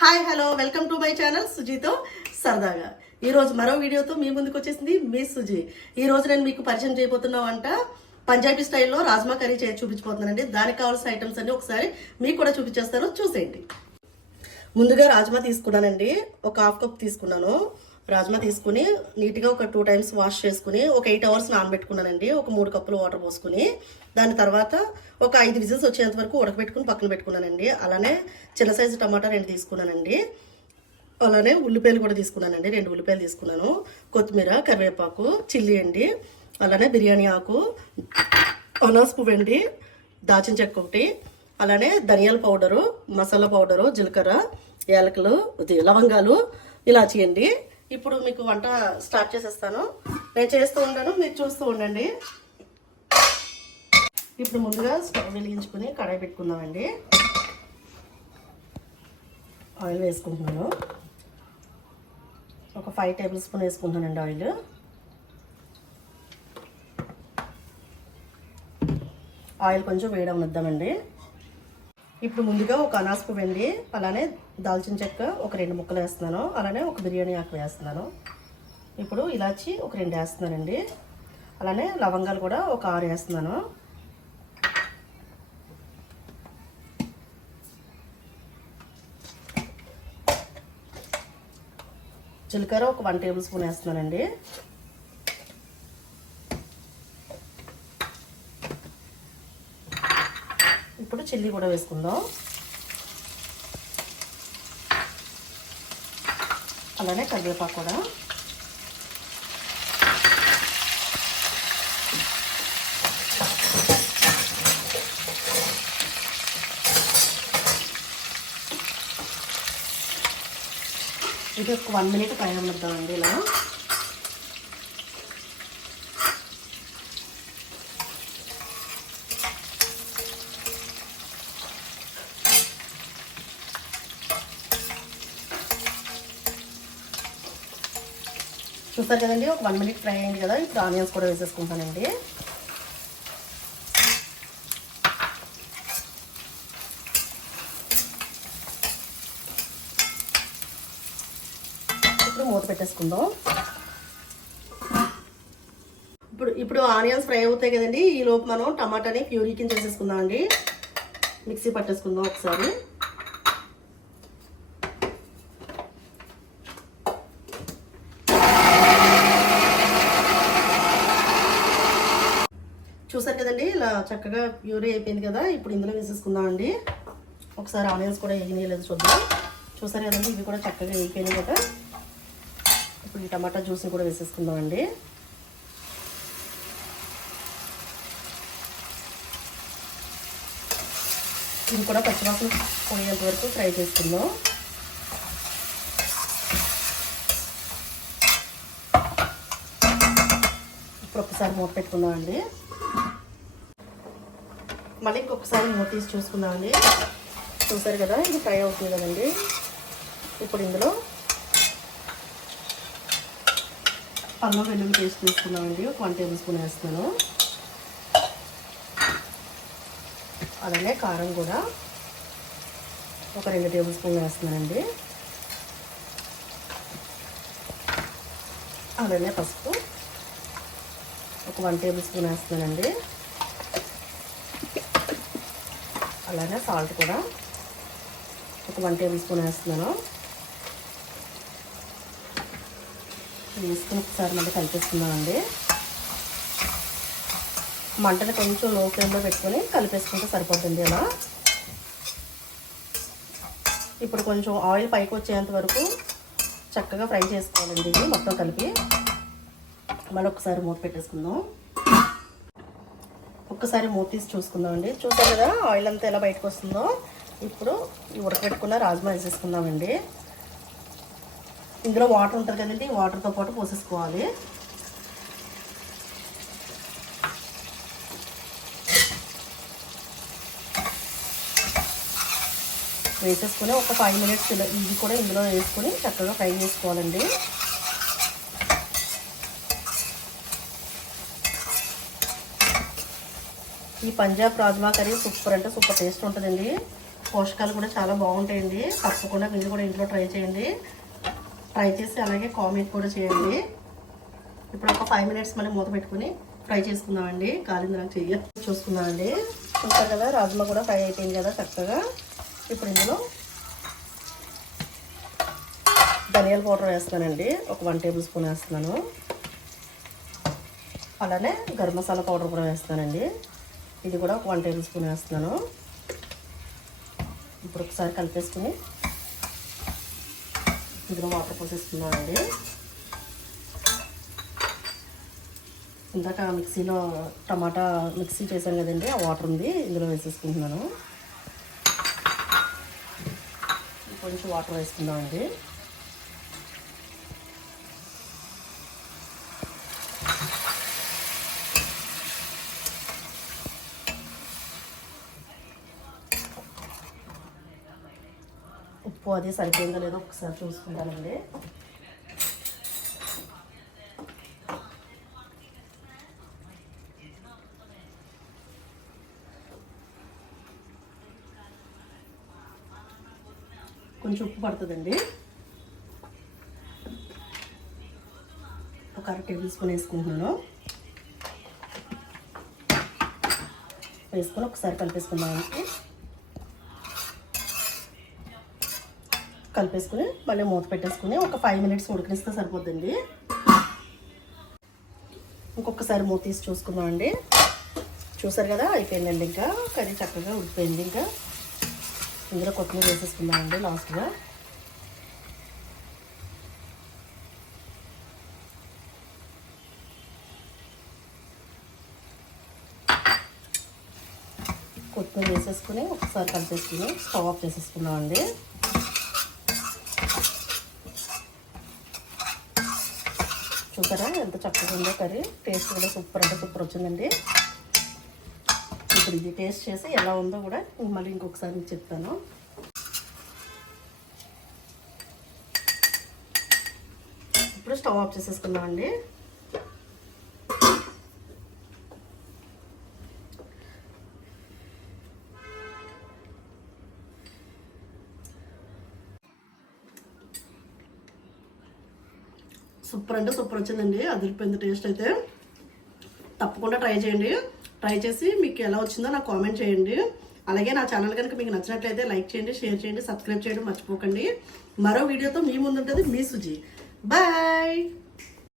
Hi hello welcome to my channel సుజీతో సరదాగా. ఈరోజు మరో వీడియోతో మీ ముందుకు వచ్చేసింది మీ సుజీ. ఈరోజు నేను మీకు పరిచయం చేయబోతున్నా వంట పంజాబీ స్టైల్లో రాజ్మా కర్రీ చేసి చూపించబోతున్నానండి. దానికి కావాల్సిన ఐటమ్స్ అన్ని ఒకసారి మీకు కూడా చూపించేస్తాను, చూసేయండి. ముందుగా రాజ్మా తీసుకున్నానండి. ఒక హాఫ్ కప్ తీసుకున్నాను. రాజ్మా తీసుకుని నీట్గా ఒక 2 టైమ్స్ వాష్ చేసుకుని ఒక 8 అవర్స్ నానబెట్టుకున్నానండి. ఒక 3 కప్పులు వాటర్ పోసుకుని దాని తర్వాత ఒక 5 విజిల్స్ వచ్చేంత వరకు ఉడకబెట్టుకుని పక్కన పెట్టుకున్నానండి. అలానే చిన్న సైజు టమాటా 2 తీసుకున్నానండి. అలానే ఉల్లిపాయలు కూడా తీసుకున్నానండి. 2 ఉల్లిపాయలు తీసుకున్నాను. కొత్తిమీర, కరివేపాకు, చిల్లీ అండి. అలానే బిర్యానీ ఆకు, అనాస్ పువ్వు అండి, దాచిన చెక్క ఒకటి, అలానే ధనియాల పౌడరు, మసాలా పౌడరు, జీలకర్ర, యాలకులు, లవంగాలు, ఇలాచి అండి. ఇప్పుడు మీకు వంట స్టార్ట్ చేసేస్తాను. నేను చేస్తూ ఉంటాను, మీరు చూస్తూ ఉండండి. ఇప్పుడు ముందుగా స్టవ్ వెలిగించుకుని కడాయి పెట్టుకుందామండి. ఆయిల్ వేసుకుంటున్నాను. ఒక 5 టేబుల్ స్పూన్ వేసుకుంటానండి ఆయిల్. ఆయిల్ కొంచెం వేడవనిద్దామండి. ఇప్పుడు ముందుగా ఒక అనాస్ పువ్వు అండి, అలానే దాల్చిన చెక్క ఒక 2 ముక్కలు వేస్తున్నాను. అలానే ఒక బిర్యానీ ఆకు వేస్తున్నాను. ఇప్పుడు ఇలాచి ఒక 2 వేస్తున్నానండి. అలానే లవంగాలు కూడా ఒక 6 వేస్తున్నాను. జీలకర్ర ఒక 1 టేబుల్ స్పూన్ వేస్తున్నానండి. ఇప్పుడు చిల్లీ కూడా వేసుకుందాం. అలానే కరివేపాకు కూడా. ఇది ఒక 1 మినిట్ ఫ్రై అవ్వనిద్దామండి. ఇలా చూస్తారు కదండి, ఒక 1 మినిట్ ఫ్రై అయింది కదా. ఇప్పుడు ఆనియన్స్ కూడా వేసేసుకుంటానండి. ఇప్పుడు మూత పెట్టేసుకుందాం. ఇప్పుడు ఆనియన్స్ ఫ్రై అవుతాయి కదండి. ఈ లోపు మనం టమాటాని ప్యూరీ కింద చేసేసుకుందాం అండి. మిక్సీ పట్టేసుకుందాం ఒకసారి. చూసారు కదండి, ఇలా చక్కగా ప్యూరీ అయిపోయింది కదా. ఇప్పుడు ఇందులో వేసేసుకుందాం అండి. ఒకసారి ఆనియన్స్ కూడా వేగినాయి లేదు చూద్దాం. చూసారు కదండి, ఇవి కూడా చక్కగా వేగిపోయినాయి కదా. ఇప్పుడు ఈ టమాటా జ్యూస్ని కూడా వేసేసుకుందాం అండి. ఇది కూడా పచ్చివాసన పోయేంత వరకు ఫ్రై చేసుకుందాం. ఇప్పుడు ఒకసారి మూత పెట్టుకుందాం అండి. మళ్ళీ ఇంకొకసారి మూత తీసి చూసుకుందామండి. చూసారు కదా, ఇది ఫ్రై అవుతుంది కదండి. ఇప్పుడు ఇందులో అల్లం వెల్లుల్లి పేస్ట్ తీసుకున్నామండి. ఒక 1 టేబుల్ స్పూన్ వేస్తున్నాను. అలానే కారం కూడా ఒక 2 టేబుల్ స్పూన్లు వేస్తున్నానండి. అలానే పసుపు ఒక 1 టేబుల్ స్పూన్ వేస్తున్నానండి. అలానే సాల్ట్ కూడా ఒక 1 టేబుల్ స్పూన్ వేస్తున్నాను. వేసుకుని ఒకసారి మళ్ళీ కలిపేసుకుందామండి. మంటని కొంచెం లో ఫ్లేమ్లో పెట్టుకొని కలిపేసుకుంటే సరిపోతుంది. అలా ఇప్పుడు కొంచెం ఆయిల్ పైకి వచ్చేంత వరకు చక్కగా ఫ్రై చేసుకోవాలండి. ఇది మొత్తం కలిపి మళ్ళీ ఒకసారి మూత పెట్టేసుకుందాం. ఒక్కసారి మూత తీసి చూసుకుందాం అండి. చూసారు కదా, ఆయిల్ అంతా ఎలా బయటకు వస్తుందో. ఇప్పుడు ఈ ఉడకబెట్టుకున్న రాజ్మా వేసేసుకుందామండి. ఇందులో వాటర్ ఉంటుంది కదండి, ఈ వాటర్తో పాటు పోసేసుకోవాలి. వేసేసుకుని ఒక 5 మినిట్స్ ఇది కూడా ఇందులో వేసుకొని చక్కగా ఫ్రై చేసుకోవాలండి. ఈ పంజాబ్ రాజ్మా కర్రీ సూపర్ అంటే సూపర్ టేస్ట్ ఉంటుందండి. పోషకాలు కూడా చాలా బాగుంటాయండి. తప్పకుండా మీరు కూడా ఇంట్లో ట్రై చేయండి. ట్రై చేసి అలాగే కామెంట్ కూడా చేయండి. ఇప్పుడు ఒక 5 మినిట్స్ మళ్ళీ మూత పెట్టుకుని ఫ్రై చేసుకుందామండి. కాలింది నాకు చెయ్యి చూసుకుందామండి. చూస్తారు కదా రాజ్మా కూడా ఫ్రై అయిపోయింది కదా చక్కగా. ఇప్పుడు ఇందులో ధనియాల పౌడర్ వేస్తున్నానండి. ఒక 1 టేబుల్ స్పూన్ వేస్తున్నాను. అలానే గరం మసాలా పౌడర్ కూడా వేస్తానండి. ఇది కూడా ఒక 1 టేబుల్ స్పూన్ వేస్తున్నాను. ఇప్పుడు ఒకసారి కలిపేసుకుని ఇందులో వాటర్ పోసేసుకున్నానండి. ఇందాక మిక్సీలో టమాటా మిక్సీ చేశాను కదండి, ఆ వాటర్ ఉంది ఇందులో వేసేసుకుంటున్నాను. కొంచెం వాటర్ వేసుకుందామండి. ఉప్పు అది సరిపోయిందో లేదో ఒకసారి చూసుకుంటానండి. కొంచెం ఉప్పు పడుతుందండి. ఒక 1/2 టేబుల్ స్పూన్ వేసుకుంటున్నాను. వేసుకొని ఒకసారి కలిపేసుకుందామండి. కలిపేసుకుని మళ్ళీ మూత పెట్టేసుకుని ఒక 5 మినిట్స్ ఉడకనిస్తే సరిపోద్దండి. ఇంకొకసారి మూత తీసి చూసుకుందామండి. చూసారు కదా అయిపోయిందండి. ఇంకా కర్రీ చక్కగా ఉడికిపోయింది. ఇంకా ఇందులో కొత్తిమీర వేసేసుకుందామండి లాస్ట్గా. కొత్తిమీర వేసేసుకుని ఒకసారి కలిపేసుకుని స్టవ్ ఆఫ్ చేసేసుకుందామండి. చూసారా ఎంత చక్కగా ఉందో కర్రీ. టేస్ట్ కూడా సూపర్ అంటే సూపర్ వచ్చిందండి. ఇప్పుడు ఇది టేస్ట్ చేసి ఎలా ఉందో కూడా మళ్ళీ ఇంకొకసారి మీకు చెప్తాను. ఇప్పుడు స్టవ్ ఆఫ్ చేసేసుకుందామండి. సూపర్ అంటే సూపర్ వచ్చిందండి. అదిరిపోయింది టేస్ట్ అయితే. తప్పకుండా ట్రై చేయండి. ట్రై చేసి మీకు ఎలా వచ్చిందో నాకు కామెంట్ చేయండి. అలాగే నా ఛానల్ కనుక మీకు నచ్చినట్లయితే లైక్ చేయండి, షేర్ చేయండి, సబ్స్క్రైబ్ చేయడం మర్చిపోకండి. మరో వీడియోతో మీ ముందు ఉంటుంది మీ సుజీ. బాయ్.